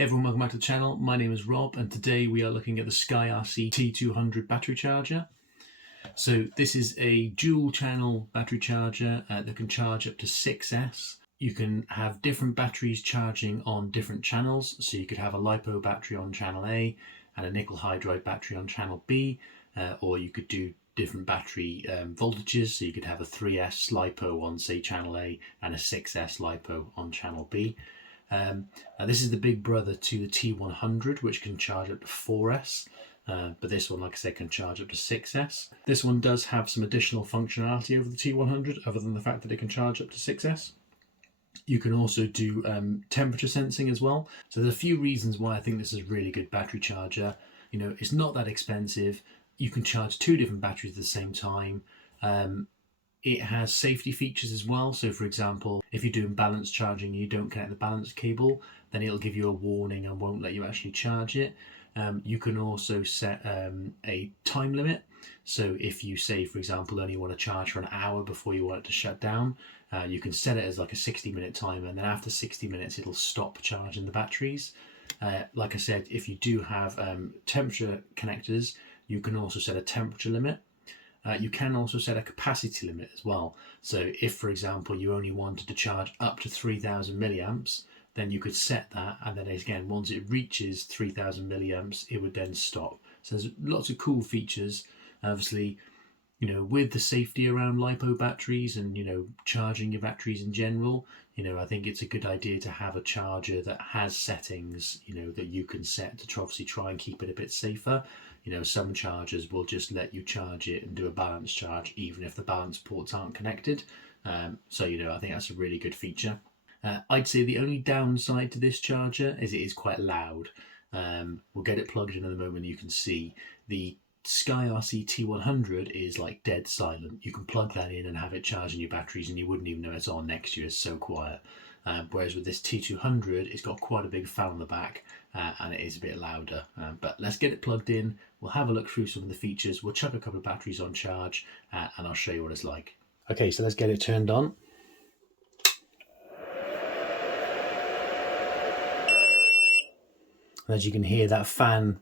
Hey everyone, welcome back to the channel. My name is Rob and today we are looking at the SkyRC T200 battery charger. So this is a dual channel battery charger that can charge up to 6S. You can have different batteries charging on different channels. So you could have a lipo battery on channel A and a nickel hydride battery on channel B, or you could do different battery voltages. So you could have a 3S lipo on say channel A and a 6S lipo on channel B. Now this is the big brother to the T100, which can charge up to 4S, but this one, like I said, can charge up to 6S. This one does have some additional functionality over the T100, other than the fact that it can charge up to 6S. You can also do temperature sensing as well. So there's a few reasons why I think this is a really good battery charger. You know, it's not that expensive. You can charge two different batteries at the same time. It has safety features as well. So for example, if you're doing balance charging and you don't connect the balance cable, then it'll give you a warning and won't let you actually charge it. You can also set a time limit. So if you say, for example, only want to charge for an hour before you want it to shut down, you can set it as like a 60-minute timer, and then after 60 minutes it'll stop charging the batteries. Like I said, if you do have temperature connectors, you can also set a temperature limit. You can also set a capacity limit as well. So if, for example, you only wanted to charge up to 3000 milliamps, then you could set that, and then again, once it reaches 3000 milliamps, it would then stop. So there's lots of cool features. Obviously, you know, with the safety around lipo batteries and, you know, charging your batteries in general, you know, I think it's a good idea to have a charger that has settings, you know, that you can set to obviously try and keep it a bit safer. You know, some chargers will just let you charge it and do a balance charge even if the balance ports aren't connected. So, you know, I think that's a really good feature. I'd say the only downside to this charger is it is quite loud. We'll get it plugged in a moment. You can see the SkyRC T100 is like dead silent. You can plug that in and have it charging your batteries and you wouldn't even know it's on next to you. It's so quiet. Whereas with this T200, it's got quite a big fan on the back and it is a bit louder. But let's get it plugged in. We'll have a look through some of the features. We'll chuck a couple of batteries on charge and I'll show you what it's like. Okay, so let's get it turned on. As you can hear, that fan,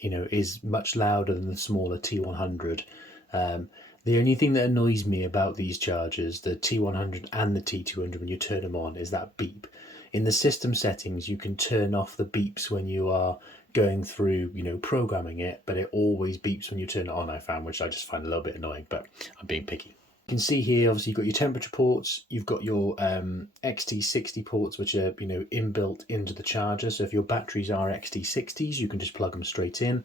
you know, is much louder than the smaller T100. The only thing that annoys me about these chargers, the T100 and the T200, when you turn them on, is that beep. In the system settings, you can turn off the beeps when you are going through, you know, programming it, but it always beeps when you turn it on, I found, which I just find a little bit annoying, but I'm being picky. You can see here, obviously, you've got your temperature ports, you've got your XT60 ports, which are, you know, inbuilt into the charger. So if your batteries are XT60s, you can just plug them straight in.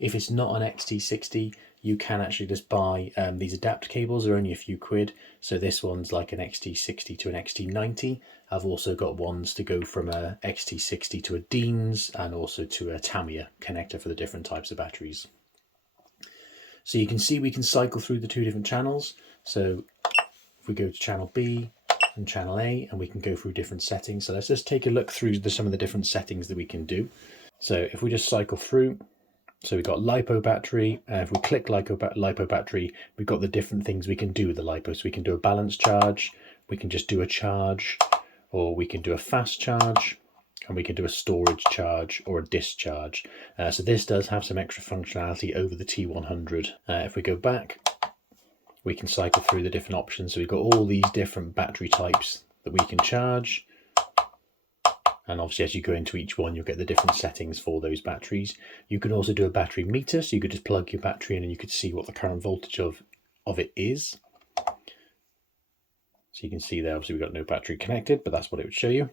If it's not an XT60, you can actually just buy these adapter cables. They're only a few quid. So this one's like an XT60 to an XT90. I've also got ones to go from a XT60 to a Dean's and also to a Tamiya connector for the different types of batteries. So you can see we can cycle through the two different channels. So if we go to channel B and channel A, and we can go through different settings. So let's just take a look through some of the different settings that we can do. So if we just cycle through, so we've got lipo battery. If we click lipo battery, we've got the different things we can do with the lipo. So we can do a balance charge, we can just do a charge, or we can do a fast charge, and we can do a storage charge or a discharge. So this does have some extra functionality over the T100. If we go back, we can cycle through the different options. So we've got all these different battery types that we can charge. And obviously as you go into each one, you'll get the different settings for those batteries. You can also do a battery meter. So you could just plug your battery in and you could see what the current voltage of it is. So you can see there, obviously we've got no battery connected, but that's what it would show you.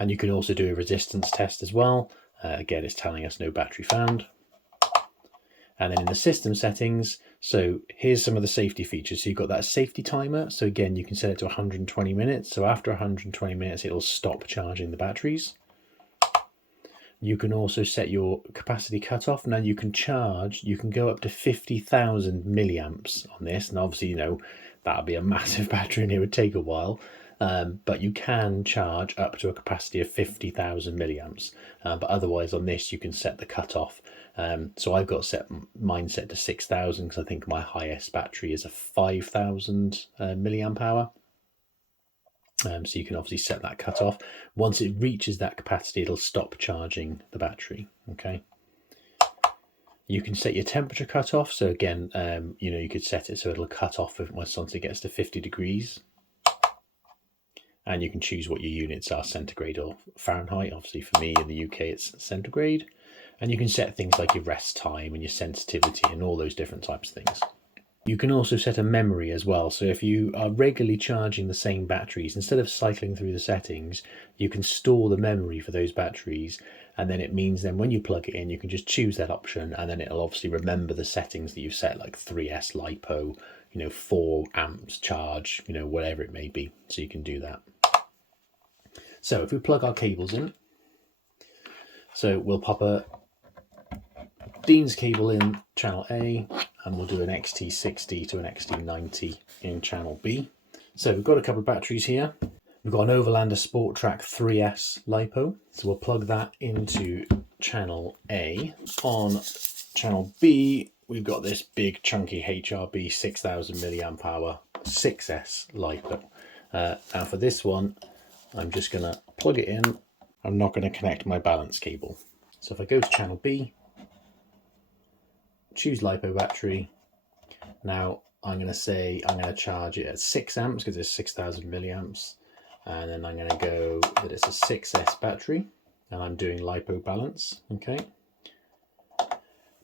And you can also do a resistance test as well. Again, it's telling us no battery found. And then in the system settings, so here's some of the safety features. So you've got that safety timer. So again, you can set it to 120 minutes. So after 120 minutes, it'll stop charging the batteries. You can also set your capacity cutoff. Now you can charge, you can go up to 50,000 milliamps on this. And obviously, you know, that'll be a massive battery and it would take a while. But you can charge up to a capacity of 50,000 milliamps. But otherwise on this, you can set the cutoff. So I've got mine set to 6,000 because I think my highest battery is a 5,000 milliamp hour. So you can obviously set that cutoff. Once it reaches that capacity, it'll stop charging the battery. Okay. You can set your temperature cutoff. So again, you could set it so it'll cut off once it gets to 50 degrees. And you can choose what your units are, centigrade or Fahrenheit. Obviously for me in the UK, it's centigrade. And you can set things like your rest time and your sensitivity and all those different types of things. You can also set a memory as well. So if you are regularly charging the same batteries, instead of cycling through the settings, you can store the memory for those batteries. And then it means then when you plug it in, you can just choose that option, and then it'll obviously remember the settings that you've set, like 3S lipo, 4 amps charge, whatever it may be. So you can do that. So if we plug our cables in, so we'll pop a Dean's cable in channel A, and we'll do an XT60 to an XT90 in channel B. So we've got a couple of batteries here. We've got an Overlander Sport Track 3S lipo. So we'll plug that into channel A. On channel B, we've got this big chunky HRB 6000 milliamp hour 6S lipo. Now for this one, I'm just going to plug it in. I'm not going to connect my balance cable. So if I go to channel B, choose lipo battery. Now I'm going to say I'm going to charge it at 6 amps because it's 6000 milliamps. And then I'm going to go that it's a 6S battery, and I'm doing lipo balance. Okay.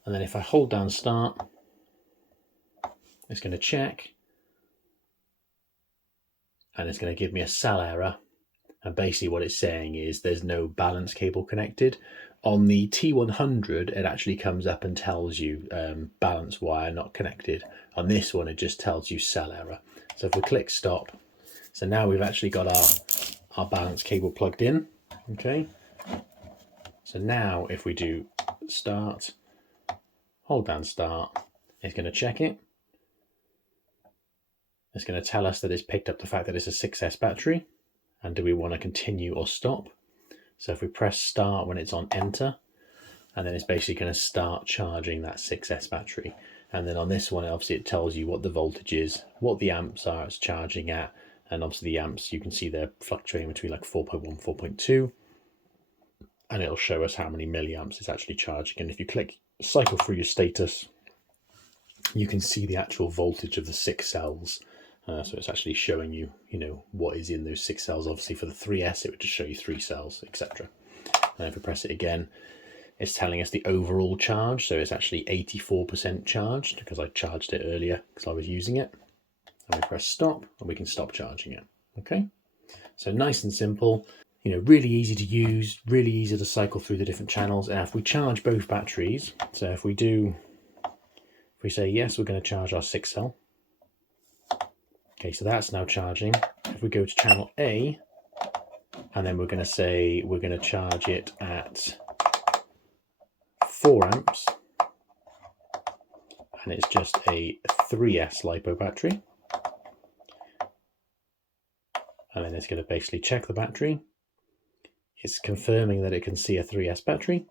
And then if I hold down start, it's going to check. And it's going to give me a cell error. And basically what it's saying is there's no balance cable connected. On the T100, it actually comes up and tells you balance wire not connected. On this one, it just tells you cell error. So if we click stop, so now we've actually got our balance cable plugged in. Okay. So now if we do start, hold down start, it's going to check it. It's going to tell us that it's picked up the fact that it's a 6S battery. And do we want to continue or stop? So if we press start when it's on enter, and then it's basically going to start charging that 6S battery. And then on this one, obviously it tells you what the voltage is, what the amps are it's charging at. And obviously the amps, you can see they're fluctuating between like 4.1, 4.2. And it'll show us how many milliamps it's actually charging. And if you click cycle through your status, you can see the actual voltage of the 6 cells. So it's actually showing you, what is in those 6 cells. Obviously for the 3S, it would just show you 3 cells, etc. And if we press it again, it's telling us the overall charge. So it's actually 84% charged because I charged it earlier because I was using it. And we press stop and we can stop charging it. Okay. So nice and simple, really easy to use, really easy to cycle through the different channels. And if we charge both batteries, so if we say, yes, we're going to charge our 6 cell. Okay, so that's now charging. If we go to channel A, and then we're going to say we're going to charge it at 4 amps, and it's just a 3S lipo battery. And then it's going to basically check the battery. It's confirming that it can see a 3S battery.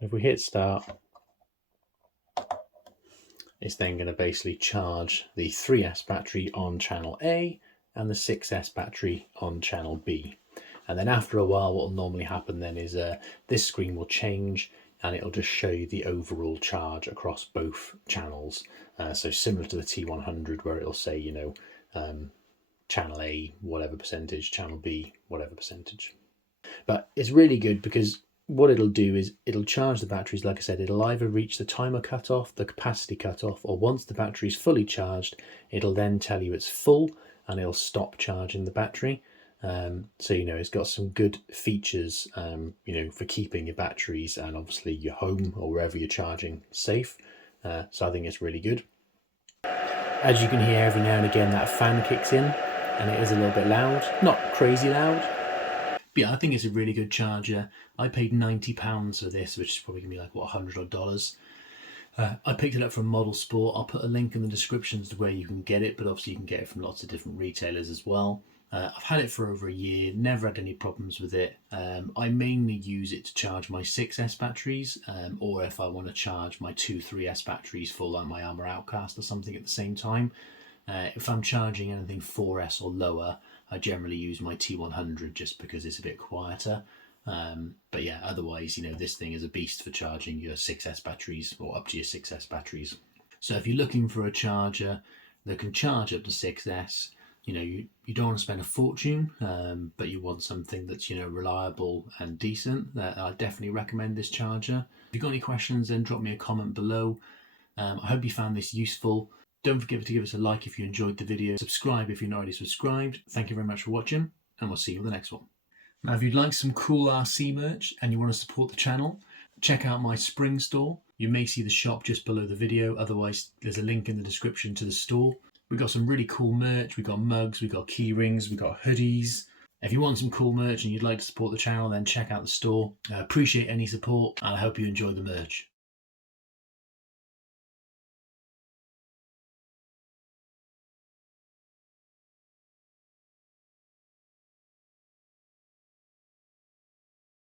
If we hit start, it's then going to basically charge the 3S battery on channel A and the 6S battery on channel B. And then after a while, what will normally happen then is this screen will change and it'll just show you the overall charge across both channels. So similar to the T100 where it'll say, channel A, whatever percentage, channel B, whatever percentage. But it's really good because what it'll do is it'll charge the batteries. Like I said, it'll either reach the timer cutoff, the capacity cutoff, or once the battery's fully charged, it'll then tell you it's full and it'll stop charging the battery. So, it's got some good features, for keeping your batteries and obviously your home or wherever you're charging safe. So I think it's really good. As you can hear, every now and again, that fan kicks in and it is a little bit loud, not crazy loud. But yeah, I think it's a really good charger. I paid £90 for this, which is probably gonna be like, what, $100 odd. I picked it up from Model Sport. I'll put a link in the description as to where you can get it, but obviously you can get it from lots of different retailers as well. I've had it for over a year, never had any problems with it. I mainly use it to charge my 6S batteries, or if I want to charge my 2 3S batteries for like my Arrma Outcast or something at the same time. If I'm charging anything 4S or lower, I generally use my T100 just because it's a bit quieter. But yeah, otherwise, this thing is a beast for charging your 6S batteries, or up to your 6S batteries. So if you're looking for a charger that can charge up to 6S, you don't want to spend a fortune, but you want something that's, reliable and decent, I definitely recommend this charger. If you've got any questions, then drop me a comment below. I hope you found this useful. Don't forget to give us a like if you enjoyed the video. Subscribe if you're not already subscribed. Thank you very much for watching, and we'll see you in the next one. Now, if you'd like some cool RC merch and you want to support the channel, check out my spring store. You may see the shop just below the video. Otherwise, there's a link in the description to the store. We've got some really cool merch. We've got mugs, we've got key rings, we've got hoodies. If you want some cool merch and you'd like to support the channel, then check out the store. I appreciate any support, and I hope you enjoy the merch.